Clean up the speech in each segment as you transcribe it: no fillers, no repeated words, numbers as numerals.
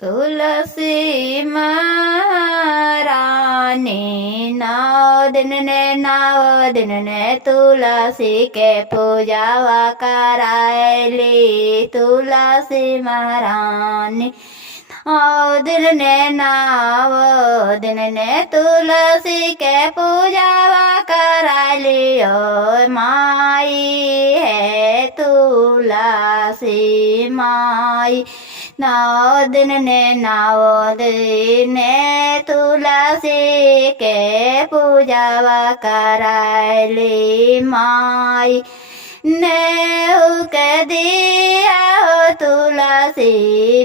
तुलसी महारानी 9 दिन ने 9 दिन ने तुलसी के पूजावा करायली तुलसी महारानी 9 दिन ने तुलसी के पूजावा करायली ओ माई है तुलसी माई 9 दिन ने 9 दिन तुलसी के पूजावा करायली माई नेहू के दिया हो तुलसी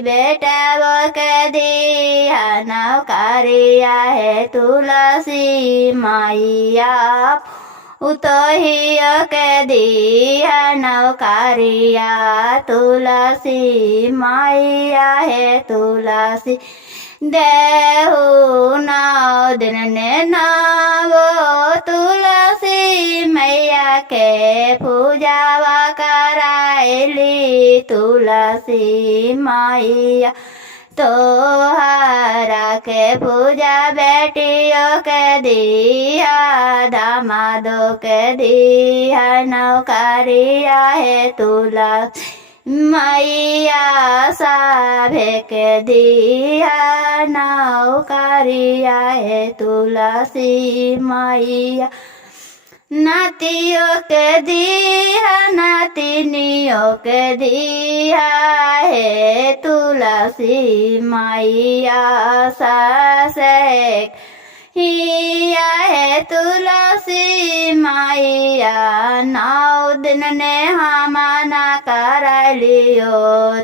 बेटा वो के दिया नौकरिया है तुलसी माइया उतहिया के दिया नौकरिया तुलसी माइया है तुलसी देहू 9 दिन ने 9 तुलसी मैया के पूजावा करायली तुलसी माइया तोहरा के पूजा बेटियों के दिया दामादों के दिया नौकरिया है तुलसी मैया साभे के दिया नौकरिया है तुलसी मैया नातियों के दिया नातिनियों के दिया है तुलसी मैया सासे हिया है तुलसी मैया 9 दिन ने हमना करायलियो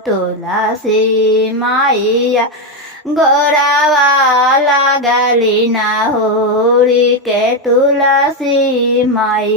तुलसी मैया गोरावा लगली ना होरी के तुलसी माई।